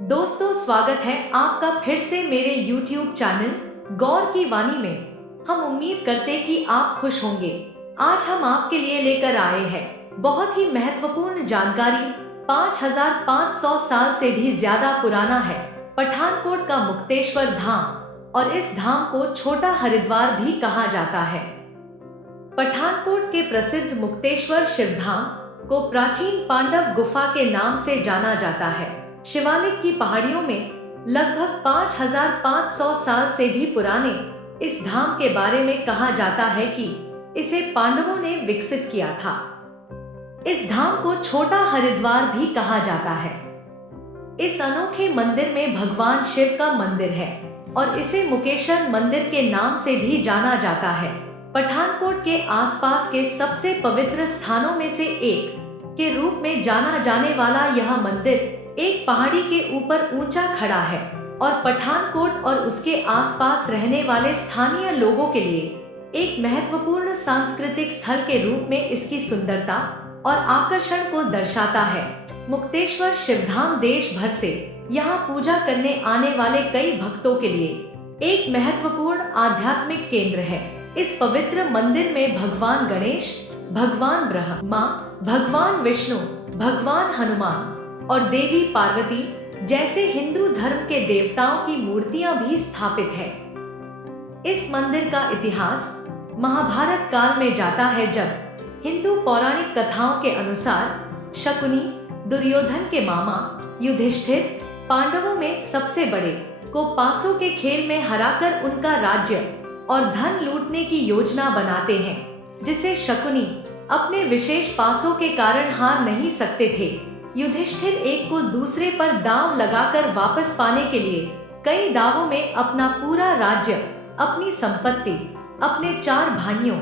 दोस्तों, स्वागत है आपका फिर से मेरे YouTube चैनल गौर की वाणी में। हम उम्मीद करते कि आप खुश होंगे। आज हम आपके लिए लेकर आए हैं बहुत ही महत्वपूर्ण जानकारी। 5500 साल से भी ज्यादा पुराना है पठानकोट का मुक्तेश्वर धाम, और इस धाम को छोटा हरिद्वार भी कहा जाता है। पठानकोट के प्रसिद्ध मुक्तेश्वर शिवधाम को प्राचीन पांडव गुफा के नाम से जाना जाता है। शिवालिक की पहाड़ियों में लगभग 5500 साल से भी पुराने इस धाम के बारे में कहा जाता है कि इसे पांडवों ने विकसित किया था। इस धाम को छोटा हरिद्वार भी कहा जाता है। इस अनोखे मंदिर में भगवान शिव का मंदिर है और इसे मुकेश्वर मंदिर के नाम से भी जाना जाता है। पठानकोट के आसपास के सबसे पवित्र स्थानों में से एक के रूप में जाना जाने वाला यह मंदिर एक पहाड़ी के ऊपर ऊंचा खड़ा है और पठानकोट और उसके आसपास रहने वाले स्थानीय लोगों के लिए एक महत्वपूर्ण सांस्कृतिक स्थल के रूप में इसकी सुंदरता और आकर्षण को दर्शाता है। मुक्तेश्वर शिवधाम देश भर से यहाँ पूजा करने आने वाले कई भक्तों के लिए एक महत्वपूर्ण आध्यात्मिक केंद्र है। इस पवित्र मंदिर में भगवान गणेश, भगवान ब्रह्मा, भगवान विष्णु, भगवान हनुमान और देवी पार्वती जैसे हिंदू धर्म के देवताओं की मूर्तियां भी स्थापित है। इस मंदिर का इतिहास महाभारत काल में जाता है, जब हिंदू पौराणिक कथाओं के अनुसार शकुनी, दुर्योधन के मामा युधिष्ठिर, पांडवों में सबसे बड़े को पासों के खेल में हराकर उनका राज्य और धन लूटने की योजना बनाते हैं, जिसे शकुनी अपने विशेष पासों के कारण हार नहीं सकते थे। युधिष्ठिर एक को दूसरे पर दांव लगाकर वापस पाने के लिए कई दावों में अपना पूरा राज्य, अपनी संपत्ति, अपने 4 भाइयों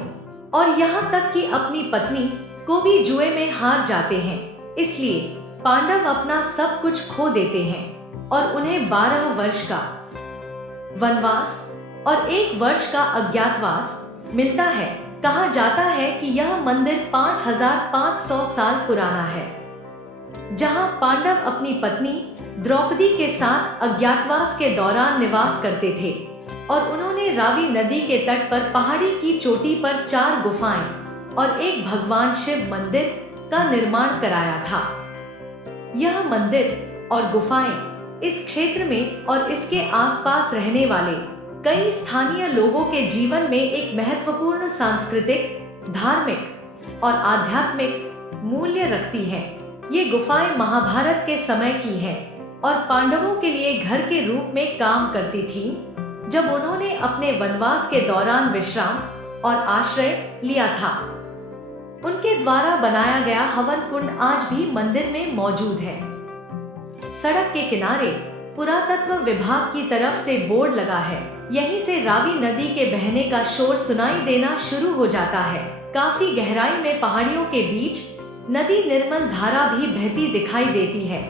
और यहाँ तक कि अपनी पत्नी को भी जुए में हार जाते हैं। इसलिए पांडव अपना सब कुछ खो देते हैं और उन्हें 12 वर्ष का वनवास और 1 वर्ष का अज्ञातवास मिलता है। कहा जाता है कि यह मंदिर 5500 साल पुराना है, जहां पांडव अपनी पत्नी द्रौपदी के साथ अज्ञातवास के दौरान निवास करते थे और उन्होंने रावी नदी के तट पर पहाड़ी की चोटी पर 4 गुफाएं और एक भगवान शिव मंदिर का निर्माण कराया था। यह मंदिर और गुफाएं इस क्षेत्र में और इसके आसपास रहने वाले कई स्थानीय लोगों के जीवन में एक महत्वपूर्ण सांस्कृतिक, धार्मिक और आध्यात्मिक मूल्य रखती हैं। ये गुफाएं महाभारत के समय की हैं और पांडवों के लिए घर के रूप में काम करती थीं, जब उन्होंने अपने वनवास के दौरान विश्राम और आश्रय लिया था। उनके द्वारा बनाया गया हवन कुंड आज भी मंदिर में मौजूद है। सड़क के किनारे पुरातत्व विभाग की तरफ से बोर्ड लगा है। यहीं से रावी नदी के बहने का शोर सुनाई देना शुरू हो जाता है। काफी गहराई में पहाड़ियों के बीच नदी निर्मल धारा भी बहती दिखाई देती है।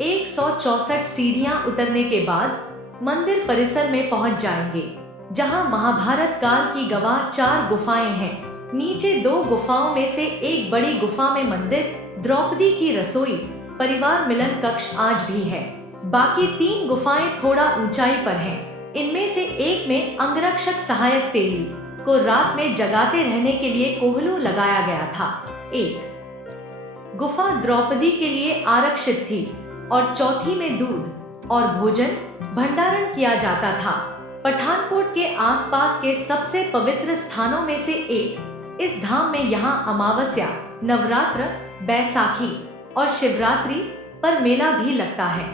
164 सीढ़ियां उतरने के बाद मंदिर परिसर में पहुंच जाएंगे, जहां महाभारत काल की गवाह 4 गुफाएं हैं। नीचे 2 गुफाओं में से एक बड़ी गुफा में मंदिर, द्रौपदी की रसोई, परिवार मिलन कक्ष आज भी है। बाकी 3 गुफाएं थोड़ा ऊंचाई पर हैं। इनमें से एक में अंगरक्षक सहायक तेली को रात में जगाते रहने के लिए कोहलू लगाया गया था। एक गुफा द्रौपदी के लिए आरक्षित थी और चौथी में दूध और भोजन भंडारण किया जाता था। पठानकोट के आसपास के सबसे पवित्र स्थानों में से एक इस धाम में यहाँ अमावस्या, नवरात्र, बैसाखी और शिवरात्रि पर मेला भी लगता है।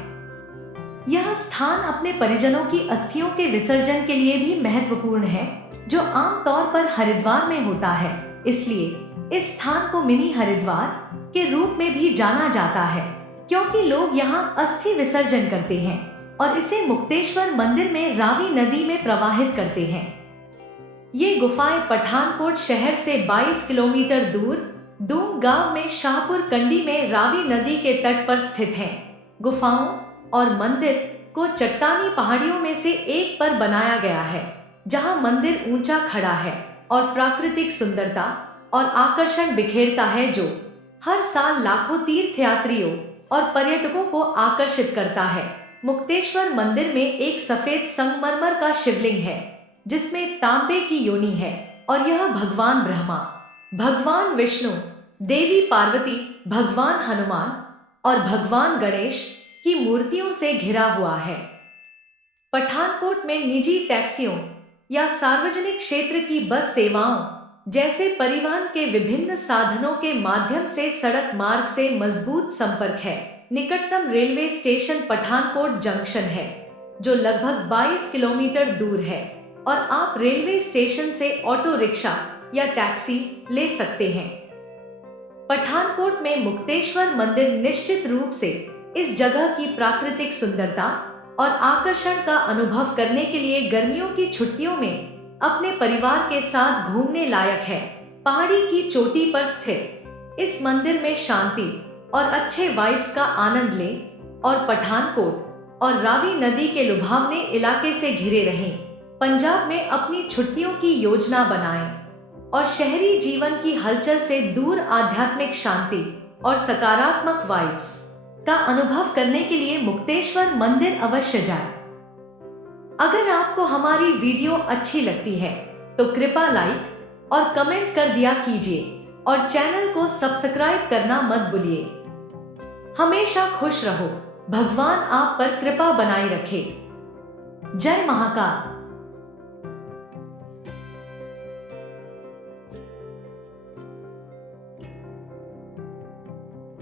यह स्थान अपने परिजनों की अस्थियों के विसर्जन के लिए भी महत्वपूर्ण है, जो आमतौर पर हरिद्वार में होता है। इसलिए इस स्थान को मिनी हरिद्वार के रूप में भी जाना जाता है, क्योंकि लोग यहाँ अस्थि विसर्जन करते हैं और इसे मुक्तेश्वर मंदिर में रावी नदी में प्रवाहित करते हैं। ये गुफाएं पठानकोट शहर से 22 किलोमीटर दूर डूम गांव में शाहपुर कंडी में रावी नदी के तट पर स्थित हैं। गुफाओं और मंदिर को चट्टानी पहाड़ियों में से एक पर बनाया गया है, जहां मंदिर ऊंचा खड़ा है और प्राकृतिक सुंदरता और आकर्षण बिखेरता है, जो हर साल लाखों तीर्थयात्रियों और पर्यटकों को आकर्षित करता है। मुक्तेश्वर मंदिर में एक सफेद संगमरमर का शिवलिंग है जिसमें तांबे की योनि है और यह भगवान ब्रह्मा, भगवान विष्णु, देवी पार्वती, भगवान हनुमान और भगवान गणेश की मूर्तियों से घिरा हुआ है। पठानकोट में निजी टैक्सियों या सार्वजनिक क्षेत्र की बस सेवाओं जैसे परिवहन के विभिन्न साधनों के माध्यम से सड़क मार्ग से मजबूत संपर्क है। निकटतम रेलवे स्टेशन पठानकोट जंक्शन है जो लगभग 22 किलोमीटर दूर है और आप रेलवे स्टेशन से ऑटो रिक्शा या टैक्सी ले सकते हैं। पठानकोट में मुक्तेश्वर मंदिर निश्चित रूप से इस जगह की प्राकृतिक सुंदरता और आकर्षण का अनुभव करने के लिए गर्मियों की छुट्टियों में अपने परिवार के साथ घूमने लायक है। पहाड़ी की चोटी पर स्थित इस मंदिर में शांति और अच्छे वाइब्स का आनंद लें और पठानकोट और रावी नदी के लुभावने इलाके से घिरे रहें। पंजाब में अपनी छुट्टियों की योजना बनाएं और शहरी जीवन की हलचल से दूर आध्यात्मिक शांति और सकारात्मक वाइब्स का अनुभव करने के लिए मुक्तेश्वर मंदिर अवश्य जाएं। अगर आपको हमारी वीडियो अच्छी लगती है तो कृपया लाइक और कमेंट कर दिया कीजिए और चैनल को सब्सक्राइब करना मत भूलिए। हमेशा खुश रहो, भगवान आप पर कृपा बनाए रखे। जय महाकाल।